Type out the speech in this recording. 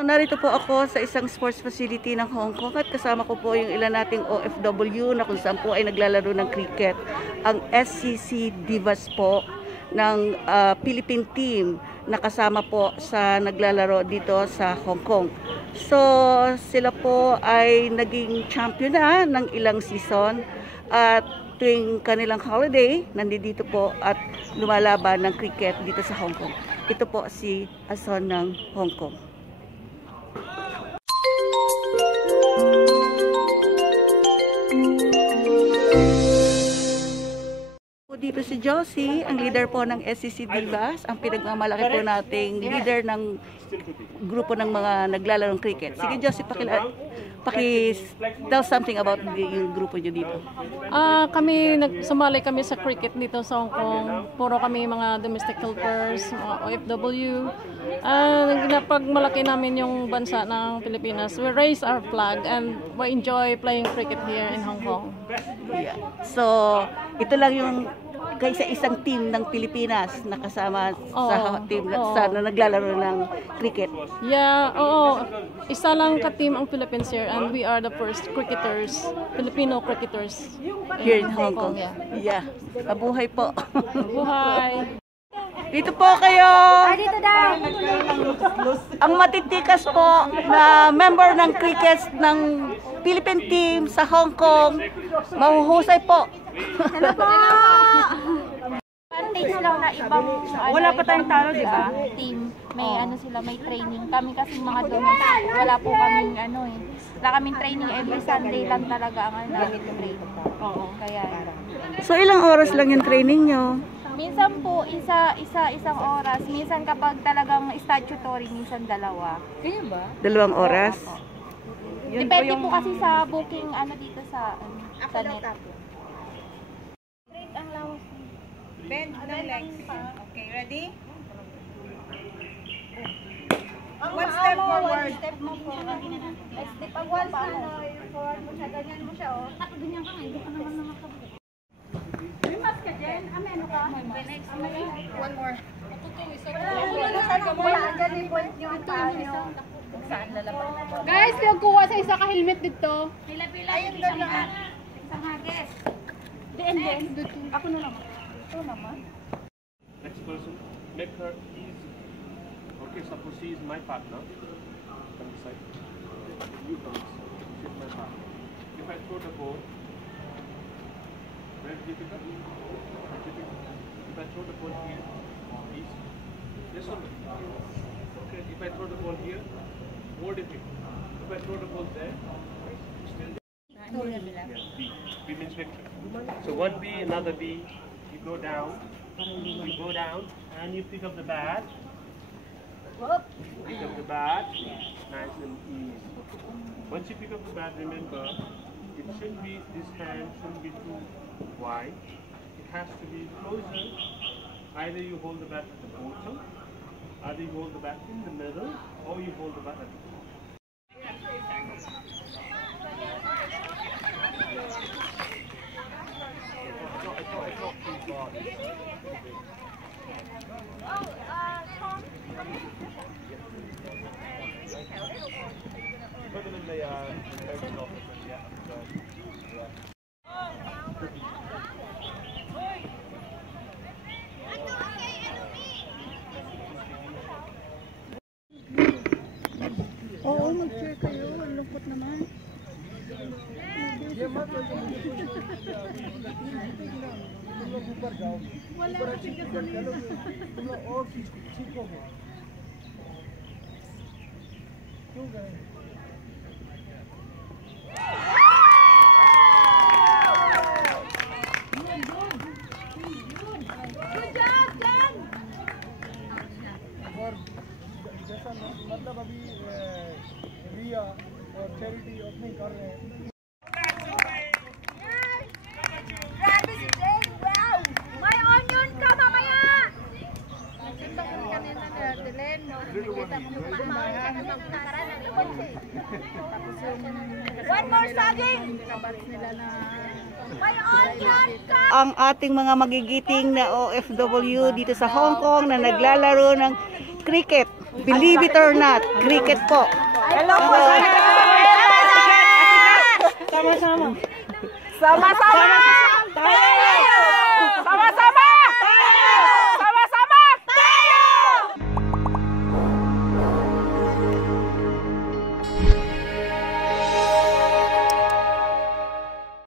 So, narito po ako sa isang sports facility ng Hong Kong at kasama ko po yung ilan nating OFW na kung saan po ay naglalaro ng cricket. Ang SCC Divas po ng Philippine team na kasama po sa naglalaro dito sa Hong Kong. So, sila po ay naging champion na ng ilang season at tuwing kanilang holiday, nandito po at lumalaban ng cricket dito sa Hong Kong. Ito po si Ason ng Hong Kong. Dito si Josie, ang leader po ng SCC Divas, ang pinagmamalaki po nating leader ng grupo ng mga naglalarong cricket. Sige Josie, tell something about yung grupo nyo dito. Sumali kami sa cricket dito sa Hong Kong. Puro kami mga domestic helpers, mga OFW. Napagmalaki namin yung bansa ng Pilipinas. We raise our flag and we enjoy playing cricket here in Hong Kong. Yeah. So, ito lang yung kaysa isang team ng Pilipinas na kasama sa team na naglalaro ng cricket. Yeah, oo. Isa lang ka-team ang Philippines here and we are the first cricketers, Filipino cricketers here in Hong Kong. Yeah. Mabuhay po. Mabuhay. Dito po kayo. Dito daw. Ang matitikas po na member ng cricket ng Philippine team sa Hong Kong. Mahuhusay po. Hello po. Advantage lang na ibang wala pa tayong talo, di ba? Team. May may training. Kami kasi mga domestic, wala po kaming wala kaming training every Sunday lang talaga ang training. Oo, kaya. So ilang oras lang yung training nyo? Minsan po isang oras, minsan kapag talagang statutory, minsan dalawa. Kaya ba? 2 oras? Depende po kasi sa booking dito sa net. Ang lawas. Bend ng legs. Okay, ready? One step forward. Step mo forward. Step pag once forward mo siya, ganyan mo siya, oh. Ganyan ka nga, hindi ka naman nakakabot. May mask ka dyan? Ameno ka? One more. Guys, kuha sa isa ka-helmet dito. Pila-pila yung isang hagis. Ako na naman. Ito naman. Next person, make her easy. Okay, suppose she is my partner. From this side. You come this side. She is my partner. If I throw the ball, very difficult. If I throw the ball here, easy. Yes or no? Okay, if I throw the ball here, more difficult. If I throw the ball there, still B. B means victory. So one B, another B. You go down, and you pick up the bat. Pick up the bat, nice and easy. Once you pick up the bat, remember, it shouldn't be, this hand shouldn't be too wide. It has to be closer. Either you hold the bat at the bottom, either you hold the bat in the middle, or you hold the bat at the top. Oo, mag-cheer kayo. Lungkot naman. Wala kasi gasolina. मतलब अभी रिया और चैरिटी अपनी कर रहे हैं। May onion ka mamaya! One more saging! May onion ka! Ang ating mga magigiting na OFW dito sa Hong Kong na naglalaro ng cricket. Believe it or not, cricket po. Hello po. Sama-sama. Sama-sama. Sama-sama.